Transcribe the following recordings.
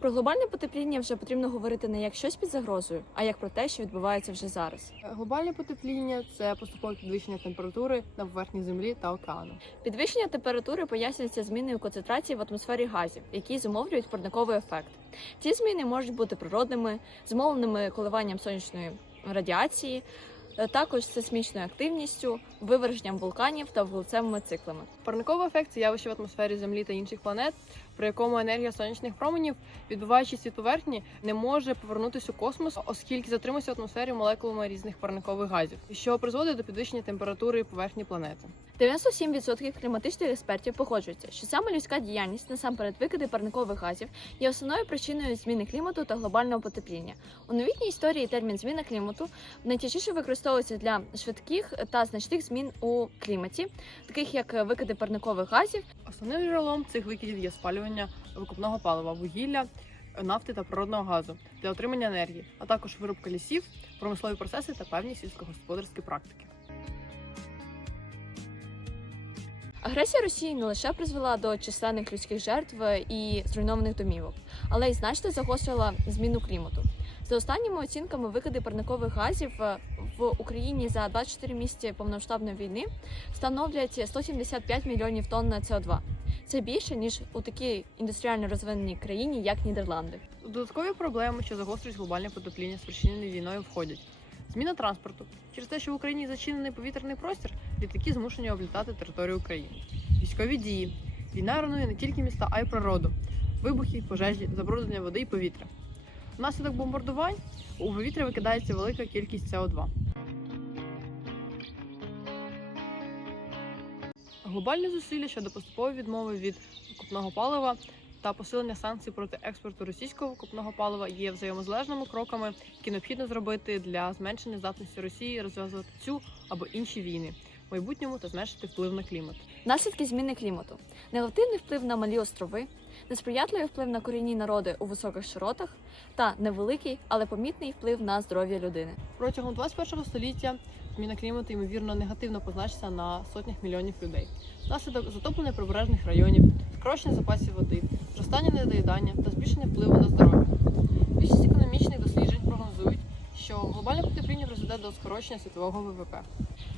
Про глобальне потепління вже потрібно говорити не як щось під загрозою, а як про те, що відбувається вже зараз. Глобальне потепління це поступове підвищення температури на поверхні землі та океану. Підвищення температури пояснюється зміною концентрації в атмосфері газів, які зумовлюють парниковий ефект. Ці зміни можуть бути природними, зумовленими коливанням сонячної радіації, е, також сейсмічною активністю, виверженням вулканів та вуглецевими циклами. Парниковий ефект це явище в атмосфері Землі та інших планет, при якому енергія сонячних променів, відбуваючись від поверхні, не може повернутися у космос, оскільки затримується в атмосфері молекулами різних парникових газів, що призводить до підвищення температури поверхні планети. 97% кліматичних експертів погоджуються, що саме людська діяльність, насамперед викиди парникових газів, є основною причиною зміни клімату та глобального потепління. У новітній історії термін зміна клімату найчастіше використовується для швидких та значних змін у кліматі, таких як викиди парникових газів, Основним джерелом цих викидів є спалювання викопного палива, вугілля, нафти та природного газу для отримання енергії, а також вирубка лісів, промислові процеси та певні сільськогосподарські практики. Агресія Росії не лише призвела до численних людських жертв і зруйнованих домівок, але й значно загострила зміну клімату. За останніми оцінками, викиди парникових газів е, в Україні за 24 місяці повномасштабної війни становлять 175 мільйонів тонн СО2. Це більше ніж у такій індустріально розвиненій країні, як Нідерланди. Додаткові проблеми, що загострюють глобальне потепління, спричинене війною, входять зміна транспорту через те, що в Україні зачинений повітряний простір, літаки змушені облітати територію України, військові дії. Війна руйнує не тільки міста, а й природу, вибухи, пожежі, забруднення води і повітря. Внаслідок бомбардувань у повітря викидається велика кількість СО2. Глобальні зусилля щодо поступової відмови від купного палива та посилення санкцій проти експорту російського купного палива є взаємозалежними кроками, які необхідно зробити для зменшення здатності Росії розв'язувати цю або інші війни в майбутньому та зменшити вплив на клімат. Наслідки зміни клімату: негативний вплив на малі острови, несприятливий вплив на корінні народи у високих широтах та невеликий, але помітний вплив на здоров'я людини. Протягом 21 століття зміна клімату ймовірно негативно позначиться на сотнях мільйонів людей. Внаслідок затоплення прибережних районів, скорочення запасів води, зростання недоїдання та збільшення впливу на здоров'я. Більшість економічних досліджень прогнозують, що глобальне потепління призведе до скорочення світового ВВП.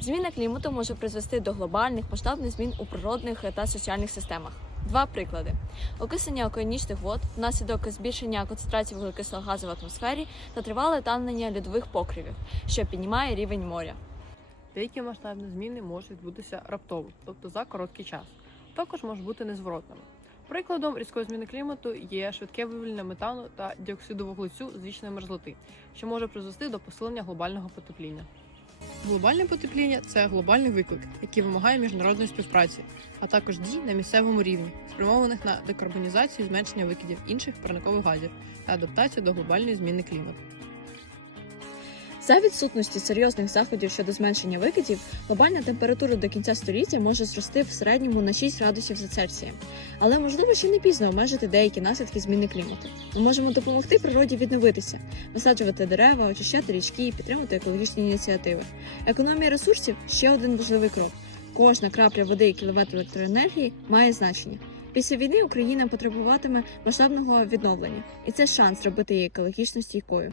Зміна клімату може призвести до глобальних масштабних змін у природних та соціальних системах. Два приклади: окиснення океанічних вод внаслідок збільшення концентрації вуглекислого газу в атмосфері та тривале танення льодових покривів, що піднімає рівень моря. Деякі масштабні зміни можуть відбутися раптово, тобто за короткий час. Також можуть бути незворотними. Прикладом різкої зміни клімату є швидке вивільнення метану та діоксиду вуглецю з вічної мерзлоти, що може призвести до посилення глобального потепління. Глобальне потепління це глобальний виклик, який вимагає міжнародної співпраці, а також дій на місцевому рівні, спрямованих на декарбонізацію, зменшення викидів інших парникових газів та адаптацію до глобальної зміни клімату. За відсутності серйозних заходів щодо зменшення викидів, глобальна температура до кінця століття може зрости в середньому на 6 градусів за Цельсієм. Але можливо ще не пізно обмежити деякі наслідки зміни клімату. Ми можемо допомогти природі відновитися, висаджувати дерева, очищати річки і підтримувати екологічні ініціативи. Економія ресурсів ще один важливий крок. Кожна крапля води і кіловат електроенергії має значення. Після війни Україна потребуватиме масштабного відновлення, і це шанс зробити її екологічно стійкою.